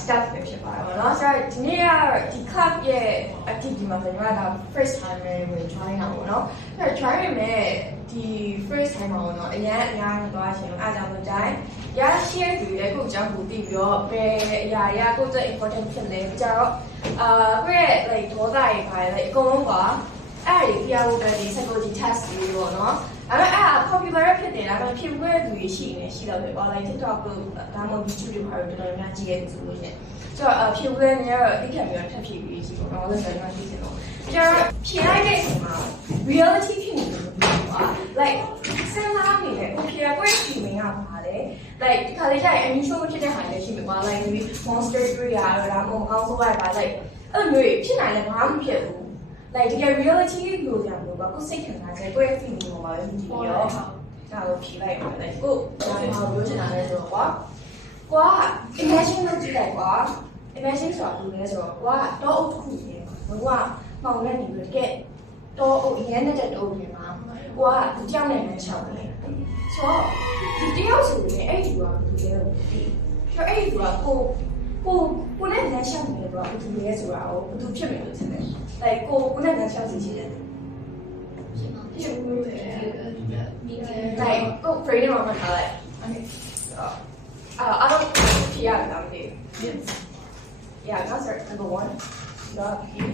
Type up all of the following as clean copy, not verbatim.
step ပဲဖြစ်ပါတယ်ပေါ့နော်ဆိုတော့ဒီနေ့ကတော့ဒီ club ရဲ့ activity မှာဆိုတော့ဒါ first time ပဲဝင် join တာပေါ့နော်အဲ့တော့ join ရမယ်ဒီ first time မှာပေါ့နော်အများကြီးသွားရှင်အားကြောင့်လို့တိုင်းရရှိရသူလည်းကိုယ့်အကြောင်းကိုသိပြီးတော့ဘယ်အရာတွေကကိုယ့်အတွက် important ဖြစ်လဲကြတော့ကိုယ့်ရဲ့ like ဒေါသတွေပါ like အကုန်လုံးပါအဲ့ဒီပြဖို့ပဲဒီ psychology test တွေပေါ့နော်အဲ့ popular ဖြစ်တယ်ဒါပေမဲ့ဖြစ်ခွင့်သူရှိတော့တယ်ပေါ့ like TikTok တို့ဒါမှမဟုတ် YouTube တွေပါတော့တော်တော်များကြည့်ရတယ်ဆိုလို့ရှိရင်ဆိုတော့ဖြစ်ခွင့်တွေကတော့အတိအကျမျိုးထပ်ဖြစ်ပြီးရှိပေါ့နော်လို့ဆိုတော့ဒီစင်တော့ကျတော့ဖြစ်လိုက်တဲ့အချိန်မှာ reality ဖြစ်နေတယ်ပေါ့ like စဉ်းစားနေတယ်ဖြစ်ရခွင့်ဖြစ်နေရပါလေ like ဒီခါလေးကျရင် unusual ဖြစ်တဲ့ဟာတွေရှိမှာပေါ့ like monster တွေရတော့ဒါမှမဟုတ်ကောင်းဆိုးရပါ like အဲ့လိုမျိုးဖြစ်နိုင်တယ်ဘာမှမဖြစ်ဘူးlike ဒီ reality လို့ပြောလို့ပါကိုစိတ်ခံစားချက်ကိုယ့်ရဲ့ feeling ကိုပါပဲကြည့်ပြီးတော့ဒါကိုဖြေလိုက်အောင် like ကိုဘာပြောချင်တာလဲဆိုတော့ကွာ imagine လုပ်ကြည့်လိုက်ကွာ imagine ဆိုတာဘူးလဲဆိုတော့ကွာတော့အုပ်တစ်ခုနေမှာကွာမောင်နဲ့နေပြီးတကယ်တော့အုပ်အရင်နဲ့တဲ့တော့နေမှာကွာဒီကြောင်နဲ့လည်းရှောက်တယ်ဆိုတော့ဒီတယောက်ဆိုရင်အဲ့ဒီကဘူးလဲလို့ဒီဆိုအဲ့ဒီကကိုနဲ့လည်းရှောက်နေတယ်ကွာဘူးလဲဆိုတာကိုဘယ်သူဖြစ်မယ်လို့ထင်တယ် like ကိုနဲ့လည်းရှောက်စီရှိတယ်ဖြစ်ဘူးလေ like ကို freedom မှာထားလိုက် okay so I don't yeah that would be yeah that's our number one love you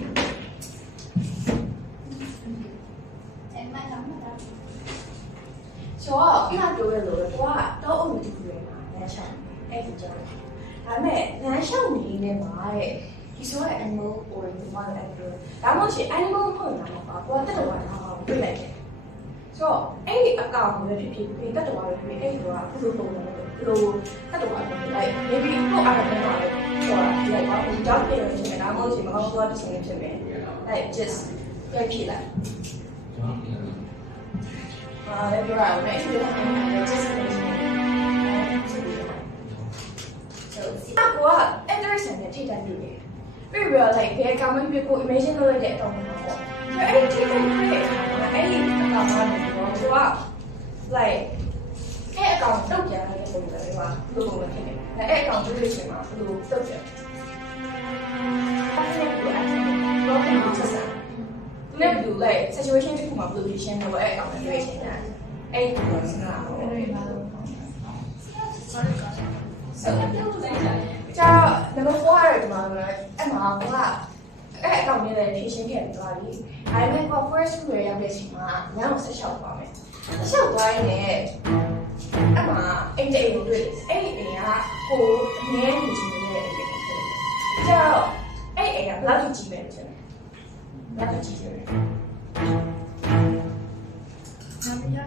em mai lắm rồi đó so ခါပြောရလို့တော့အုပ်တူတွေမှာလမ်းလျှောက်အဲ့ဒီကြောင့်ဒါပေမဲ့လမ်းလျှောက်နေနေမှာတဲ့ဒီဆိုတဲ့ animal or the one animal ဒါမှမဟုတ် animal ဟုတ်လားပေါ့တက်တော်တာအောင်ပြလိုက်တယ်ဆိုတော့အဲ့ဒီအကောင်ကိုလည်းဖြစ်ပြီးတက်တော်လည်းဖြစ်အဲ့ဒီကဘယ်လိုပုံလဲဘယ်လိုတက်တော်လဲ like maybe ကိုအားလည်းတော့လေဆိုတာဒီကဘာလို့ကြောက်တယ်လို့ဆိုတာမဟုတ်ချင်မကောင်းသွားတဲ့สิ่งတွေဖြစ်မယ် like just ပြဖြစ်လိုက်လည်းပြောရအောင်လေအဲ့ဒီတော့ just so ကိုက interesting နဲ့ထိတ်တန့်တွေ့တယ်ပြီးတော့ like ဘယ်ကောင်မှပြကို imagine လုပ်လိုက်တဲ့အကောင်မျိုးပေါ့အဲ့ဒီထိတ်တန့်တွေ့တဲ့အခါမှာအဲ့ဒီအကောင်ကနေတော့သူက like အဲ့အကောင်တုတ်ပြန်လိုက်တဲ့ပုံစံမျိုးကဘယ်လိုလုပ်ဖြစ်နေလဲအဲ့အကောင်တွေ့လို့ရှိရင်ဘယ်လိုတုတ်ပြန်အဲ့ဒါကိုအဲ့ဒါတော့ပြန်အောင်ဆက်စားသူလည်းဘယ်လို like situation တစ်ခုမှာ position တော့အဲ့အကောင်နဲ့တွေ့ချင်တယ်အဲ့ဒီပုံစံကဟိုso ကျတော့ number 4ရဒီမှာလည်းအဲ့မှာကအဲ့အကောင့်လေးလည်းဖြည့်ရှင်းခဲ့ပြီးသွားပြီ။ဒါပေမဲ့ first ကိုရရောက်တဲ့အချိန်မှာညောင်ဆက်လျှောက်သွားမယ်။ဆက်လျှောက်သွားရင်လည်းအဲ့မှာအိမ်ကိုတွေ့တယ်။အဲ့ဒီအိမ်ကကိုအမြဲနေနေတဲ့အအိမ်ဖြစ်တယ်။ကျတော့အဲ့အိမ်ကဘယ်လောက်ကြီးပဲဖြစ်လဲ။ဘယ်လောက်ကြီးလဲ။နာမည်ရ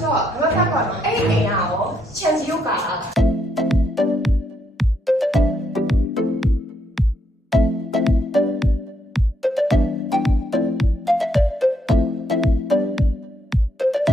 ဆိုတော့ဘာသာကတော့အဲ့ဒီအိမ်ကရောချန်စီယိုကာ